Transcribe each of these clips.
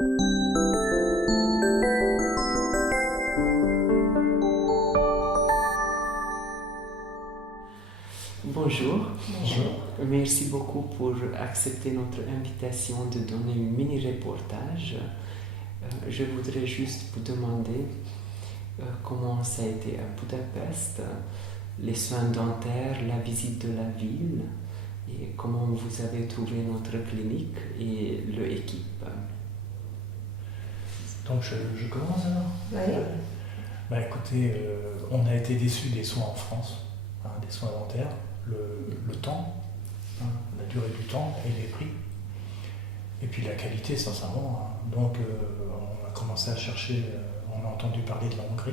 Bonjour. Bonjour. Merci beaucoup pour accepter notre invitation de donner un mini-reportage. Je voudrais juste vous demander comment ça a été à Budapest, les soins dentaires, la visite de la ville et comment vous avez trouvé notre clinique et l'équipe. Donc je commence alors. Oui. Écoutez, on a été déçus des soins en France, des soins dentaires, le temps, la durée du temps et les prix. Et puis la qualité, sincèrement. Donc on a commencé à chercher, on a entendu parler de la Hongrie.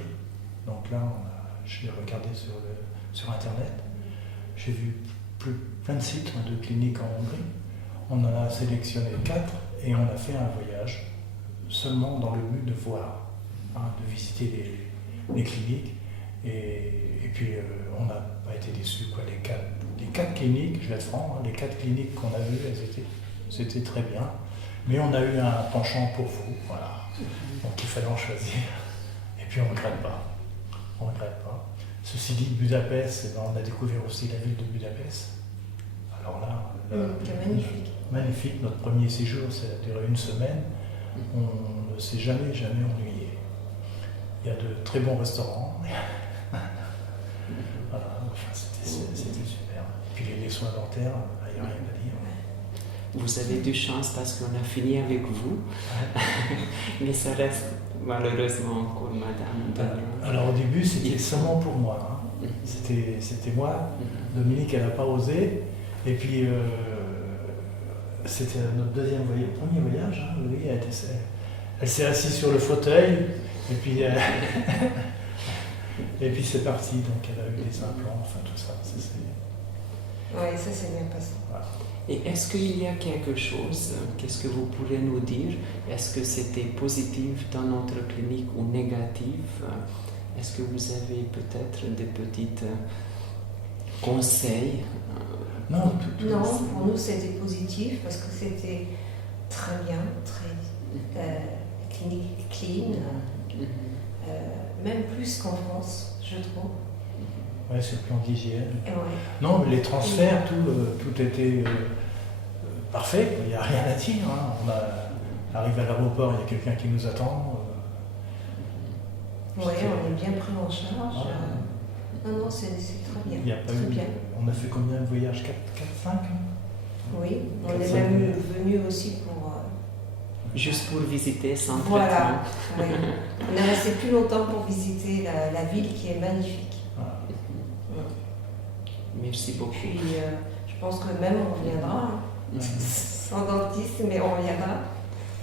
Donc là, j'ai regardé sur Internet. J'ai vu plein de sites de cliniques en Hongrie. On en a sélectionné 4 et on a fait un voyage seulement dans le but de voir, de visiter les cliniques. Et puis on n'a pas été déçus. Les 4 cliniques, je vais être franc, les 4 cliniques qu'on a vues, c'était très bien. Mais on a eu un penchant pour vous, voilà. Donc il fallait en choisir. Et puis on ne regrette pas. On ne regrette pas. Ceci dit, Budapest, on a découvert aussi la ville de Budapest. Alors là, magnifique. Magnifique. Notre premier séjour, ça a duré 1 semaine. On ne s'est jamais ennuyé. Il y a de très bons restaurants. Voilà, enfin, c'était super. Et puis les soins dentaires, il n'y a rien à dire. Vous avez de chance parce qu'on a fini avec vous, mais ça reste malheureusement encore madame. Alors au début, c'était seulement pour moi. C'était moi. Dominique, elle n'a pas osé. Et puis, c'était notre premier voyage. Oui, elle s'est assise sur le fauteuil. Et puis, et puis c'est parti. Donc elle a eu des implants, enfin tout ça. Oui, ça s'est bien passé. Voilà. Et est-ce qu'il y a quelque chose, qu'est-ce que vous pourrez nous dire? Est-ce que c'était positif dans notre clinique ou négatif? Est-ce que vous avez peut-être des petits conseils? Non, pour nous c'était positif parce que c'était très bien, très clinique clean, même plus qu'en France, je trouve. Oui, sur le plan d'hygiène. Ouais. Non, mais les transferts, tout était parfait, il n'y a rien à dire. On arrive à l'aéroport, il y a quelqu'un qui nous attend. Oui, on est bien pris en charge. Non, c'est très bien. Il y a pas très eu, bien. On a fait combien de voyages? 4, 5 Oui, on est même venu aussi pour... Juste pour visiter sans Voilà, traitement. oui. On est resté plus longtemps pour visiter la ville qui est magnifique. Voilà. Merci beaucoup. Puis, je pense que même on reviendra, sans dentiste, mais on reviendra.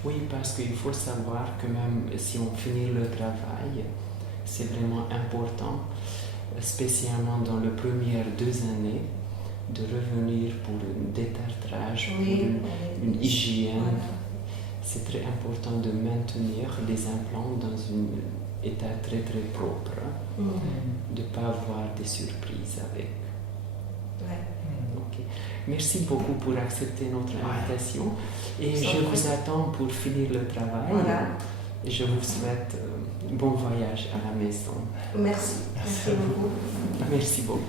Oui, parce qu'il faut savoir que même si on finit le travail, c'est vraiment important, spécialement dans les premières 2 années, de revenir pour un détartrage, pour une hygiène. Voilà. C'est très important de maintenir les implants dans un état très très propre, de ne pas avoir des surprises avec. Ouais. Okay. Merci beaucoup pour accepter notre invitation et je vous attends pour finir le travail. Voilà. Et je vous souhaite bon voyage à la maison. Merci. Merci beaucoup. Merci beaucoup.